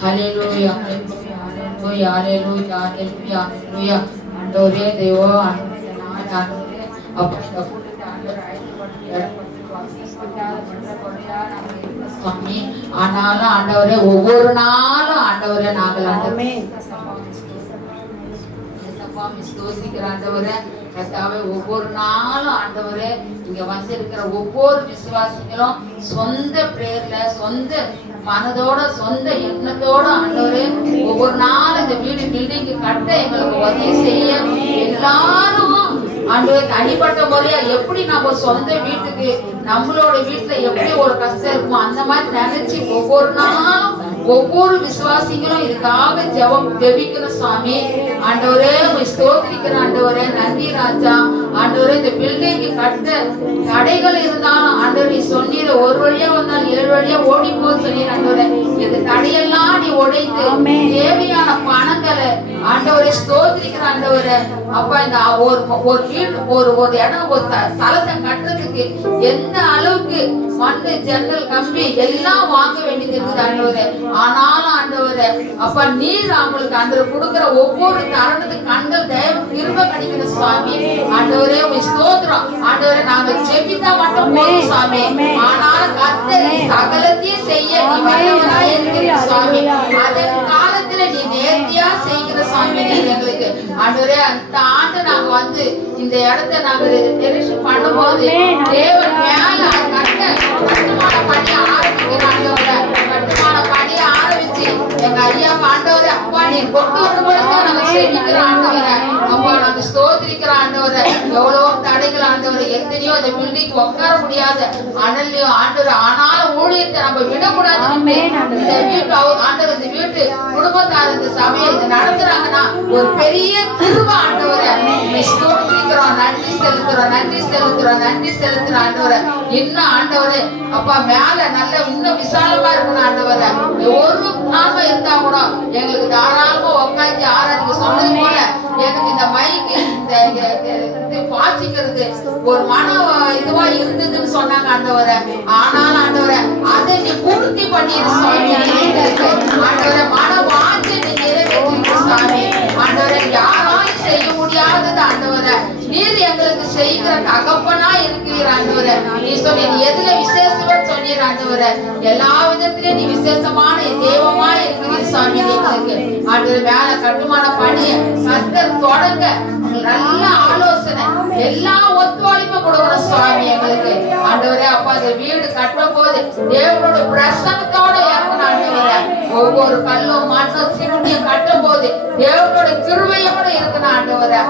ஹல்லேலூயா ஹல்லேலூயா ஹல்லேலூயா ஹல்லேலூயா ஹல்லேலூயா. ஆண்டவரே தெய்வம் ஆண்டவரே அப்பா இந்த கூட்டத்தை ஆண்டவரே சுவாமி. ஆனாலும் ஆண்டவரே ஒவ்வொரு நாளும் ஆண்டவரே நாங்கள் ஆண்டவரே கர்த்தாவே ஒவ்வொரு நாளும் ஆண்டவரே இங்க வந்திருக்கிற ஒவ்வொரு விசுவாசிகளும் சொந்த பிரேயர்ல சொந்த மனதோட சொந்த எண்ணத்தோட ஆண்டவரே ஒவ்வொரு நாளும் இந்த வீடு பில்டிங் கட்ட எங்களுக்கு உதவி செய்ய எல்லாரும் ஆண்டவரே தனிப்பட்ட முறையா எப்படி நம்ம சொந்த வீட்டுக்கு நம்மளோட வீட்டுல எப்படி ஒரு கஷ்டம் இருக்குமோ அந்த மாதிரி நினைச்சு ஒவ்வொரு நாளும் ஒவ்வொரு விசுவாசிகளும் இதுக்காக ஜெபிக்கிற சுவாமி. ஆண்டவரே ஸ்தோத்திரிக்கிற ஆண்டவரே நன்றி ராஜா. ஆண்டவரே இந்த பில்டிங் கட்ட தடைகள் இருந்தாலும் ஆண்டவர் நீ சொன்னீர ஒரு வழியா வந்தாலும் 7 வழியா ஓடி போக சொன்னீர் ஆண்டவரே. இந்த தடையெல்லாம் நீ உடைத்து தேவையான பணங்களை ஆண்டவரே ஸ்தோத்திரிக்கிற ஆண்டவரே. அப்பா இந்த ஒரு வீடு ஒரு இடம் ஒரு தலத்தை கட்டுறதுக்கு எந்த அளவுக்கு மண்ணு ஜன்னல் கம்பி எல்லாம் வாங்க வேண்டியது இருக்குது ஆண்டவரே. ஆனாலும் ஆண்டவரே அப்பா நீர் அவங்களுக்கு அந்த கொடுக்கிற ஒவ்வொரு தருணத்துக்கு கண்கள் தயவு திரும்ப கிடைக்கிற சுவாமி. ஆண்டவரே ஸ்தோத்திரம் ஆண்டவரே. நாங்க ஜெபித்தா மட்டும் போதும் சுவாமி. ஆனாலும் கர்த்தர் சகலத்தையும் செய்ய நீ வல்லவராய் இருக்கிற சுவாமி. அதன் காலத்துல நீ நேர்த்தியா செய்கிற சுவாமி நீர் எங்களுக்கு. ஆண்டவரே அந்த ஆண்டு நாங்க வந்து இந்த இடத்தை நாங்க டெலிஷன் பண்ணும்போது தேவன் மேல கட்டுமான பணி ஆரம்பிக்கிறாங்க. கட்டுமான பணியை ஆரம்பிச்சு எங்க ஐயா ஆண்டவரே அப்பா நீ கொண்டு வரும்போது நாங்க சேமிக்கிற ஆண்டவரை அப்பா நாங்க ஸ்தோத்திரிக்கிற ஆண்டவரை. எவ்வளவோ தடைகள் ஆண்டவரை எத்தனையோ அந்த பில்டிங் உட்கார முடியாத அனல்லையோ ஆண்டவர். ஆனாலும் ஊழியத்தை நம்ம விடக்கூடாது. இந்த வீட்டு ஆண்டவர் இந்த வீட்டு குடும்பத்தார் இந்த சபையை இது நடத்துறாங்கன்னா ஒரு பெரிய கிருபை ஆண்டவரை ஸ்தோத்திரிக்கிறோம். நன்றி செலுத்துறோம் நன்றி செலுத்துறோம் நன்றி செலுத்துற ஆண்டவரை. இன்னும் ஆண்டவரே அப்பா மேல நல்ல இன்னும் விசாலமா இருக்கணும் ஆண்டவரை. ஒரு நாம இருந்தா கூட எங்களுக்கு தாராளமா உட்காந்து ஆராதிக்க சொன்னது போல எனக்கு இந்த மைக்கு இந்த வாசிக்கிறது ஒரு மன இதுவா இருந்ததுன்னு சொன்னாங்க ஆண்டவரை. ஆனாலும் ஆண்டவரை அதை நீ பூர்த்தி பண்ணிரு சுவாமி. ஆண்டவரை மன வாஞ்சை நீ நிறைவேற்றிருக்க சுவாமி. ஆண்டவரை யாராலும் செய்ய முடியாதது ஆண்டவரை நீர் எங்களுக்கு செய்கிற தகப்பனா இருக்கிறீர் ஆண்டவரை. நீ சொன்ன நீ எதுல விசேஷமா சொன்னீர் ஆண்டவரை. எல்லா விதத்திலும் நீ விசேஷமான தெய்வமா இருக்கிறீர் சுவாமி. எங்களுக்கு ஆண்டவரை மேல கட்டுமான பணிய கர்த்தர் தொடங்க நல்ல ஆலோசனை எல்லா ஒத்துழைப்பும் கொடுக்கணும் சுவாமி எங்களுக்கு. ஆண்டவரே அப்பா இந்த வீடு கட்டும் போது தேவனோட பிரசன்னத்தோட இறங்கணும் ஆண்டவரை. ஒவ்வொரு கல்லும் மண்ணும் சிறுமியும் கட்டும் போது தேவனோட கிருபையோட இருக்கணும் ஆண்டவரை.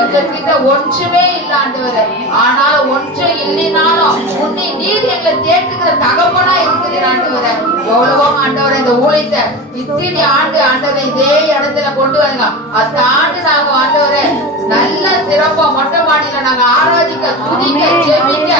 எங்ககிட்ட ஒன்றுமே இல்ல ஆண்டவரை. ஆனாலும் ஒன்று இல்லைனாலும் உன்னை நீர் எங்களை தேட்டுகிற தகப்பனா இருக்கிற ஆண்டவரை. எவ்வளவோ ஆண்டவரை இந்த ஊழியத்தை இத்தனை ஆண்டு ஆண்டவரை இதே இடத்துல கொண்டு வாங்க. அந்த ஆண்டு நாங்க ஆண்டவரை நல்ல சிறப்பா மொட்டை மாடியில நாங்க ஆராதிக்க துதிக்க ஜெபிக்க